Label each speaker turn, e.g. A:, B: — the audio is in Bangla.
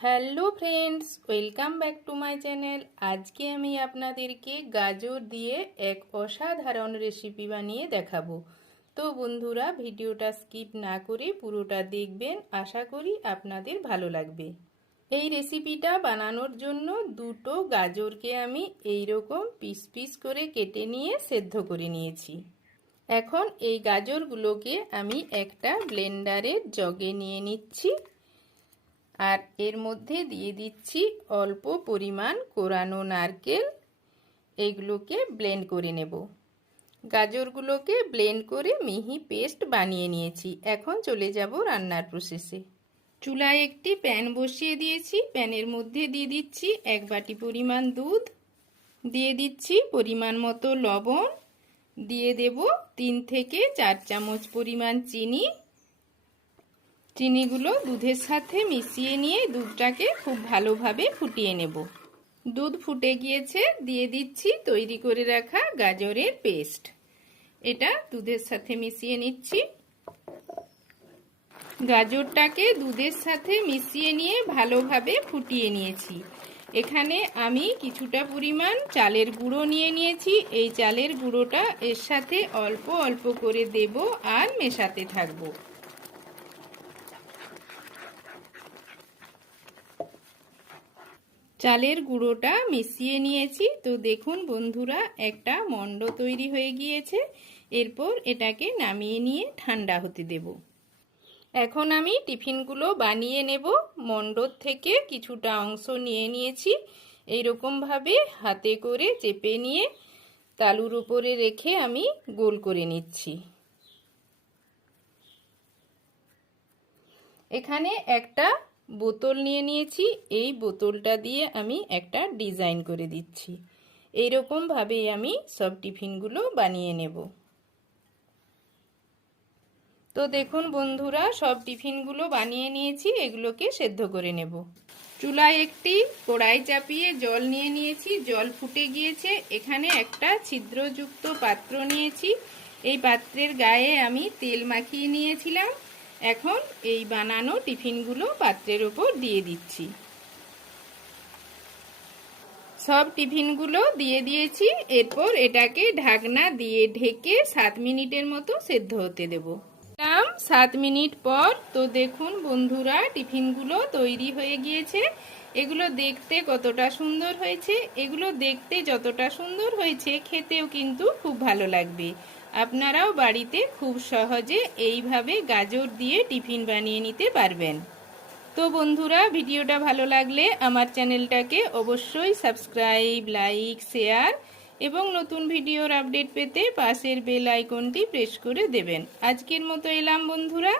A: Hello friends, welcome back to my channel. আজকে আমি আপনাদেরকে গাজর দিয়ে এক অসাধারণ রেসিপি বানিয়ে দেখাবো। তো বন্ধুরা, ভিডিওটা স্কিপ না করে পুরোটা দেখবেন। আশা করি আপনাদের ভালো লাগবে। এই রেসিপিটা বানানোর জন্য দুটো গাজরকে আমি এই রকম পিস পিস করে কেটে নিয়ে সেদ্ধ করে নিয়েছি। এখন এই গাজরগুলোকে আমি একটা ব্লেন্ডারের জগে নিয়ে নিচ্ছি। আর এর মধ্যে দিয়ে দিচ্ছি অল্প পরিমাণ কোরানো নারকেল। এইগুলোকে ব্লেন্ড করে নেব। গাজরগুলোকে ব্লেন্ড করে মিহি পেস্ট বানিয়ে নিয়েছি। এখন চলে যাব রান্নার প্রসেসে চুলায় একটি প্যান বসিয়ে দিয়েছি। প্যানের মধ্যে দিয়ে দিচ্ছি এক বাটি পরিমাণ দুধ। দিয়ে দিচ্ছি পরিমাণ মতো লবণ। দিয়ে দেব তিন থেকে চার চামচ পরিমাণ চিনি। চিনিগুলো দুধের সাথে মিশিয়ে নিয়ে দুধটাকে খুব ভালোভাবে ফুটিয়ে নেব। দুধ ফুটে গিয়েছে, দিয়ে দিচ্ছি তৈরি করে রাখা গাজরের পেস্ট। এটা দুধের সাথে মিশিয়ে নিচ্ছি। গাজরটাকে দুধের সাথে মিশিয়ে নিয়ে ভালোভাবে ফুটিয়ে নিয়েছি। এখানে আমি কিছুটা পরিমাণ চালের গুঁড়ো নিয়ে নিয়েছি। এই চালের গুঁড়োটা এর সাথে অল্প অল্প করে দেব আর মেশাতে থাকব। চালের গুঁড়োটা মিশিয়ে নিয়েছি। তো দেখুন বন্ধুরা, একটা মণ্ড তৈরি হয়ে গিয়েছে। এরপর এটাকে নামিয়ে নিয়ে ঠান্ডা হতে দেব। এখন আমি টিফিনগুলো বানিয়ে নেব। মণ্ডর থেকে কিছুটা অংশ নিয়ে নিয়েছি। এইরকমভাবে হাতে করে চেপে নিয়ে তালুর উপরে রেখে আমি গোল করে নিচ্ছি। এখানে একটা বোতল নিয়ে নিয়েছি, এই বোতলটা দিয়ে আমি একটা ডিজাইন করে দিচ্ছি। এইরকমভাবে আমি সব টিফিনগুলো বানিয়ে নেব। তো দেখুন বন্ধুরা, সব টিফিনগুলো বানিয়ে নিয়েছি, এগুলোকে সেদ্ধ করে নেব। চুলায় একটি কড়াই চাপিয়ে জল নিয়ে নিয়েছি, জল ফুটে গিয়েছে। এখানে একটা ছিদ্রযুক্ত পাত্র নিয়েছি। এই পাত্রের গায়ে আমি তেল মাখিয়ে নিয়েছিলাম। এখন এই বানানো টিফিনগুলো পাত্রের ওপর দিয়ে দিচ্ছি। সব টিফিনগুলো দিয়ে দিয়েছি, এরপর এটাকে ঢাকনা দিয়ে ঢেকে সাত মিনিটের মতো সেদ্ধ হতে দেব। সাত মিনিট পর, তো দেখুন বন্ধুরা, টিফিনগুলো তৈরি হয়ে গিয়েছে। এগুলো দেখতে কতটা সুন্দর হয়েছে। এগুলো দেখতে যতটা সুন্দর হয়েছে, খেতেও কিন্তু খুব ভালো লাগবে। আপনারাও বাড়িতে খুব সহজে এইভাবে গাজর দিয়ে টিফিন বানিয়ে নিতে পারবেন। তো বন্ধুরা, ভিডিওটা ভালো লাগলে আমার চ্যানেলটাকে অবশ্যই সাবস্ক্রাইব, লাইক, শেয়ার এবং নতুন ভিডিওর আপডেট পেতে পাশের বেল আইকনটি প্রেস করে দেবেন। আজকের মতো এলাম বন্ধুরা।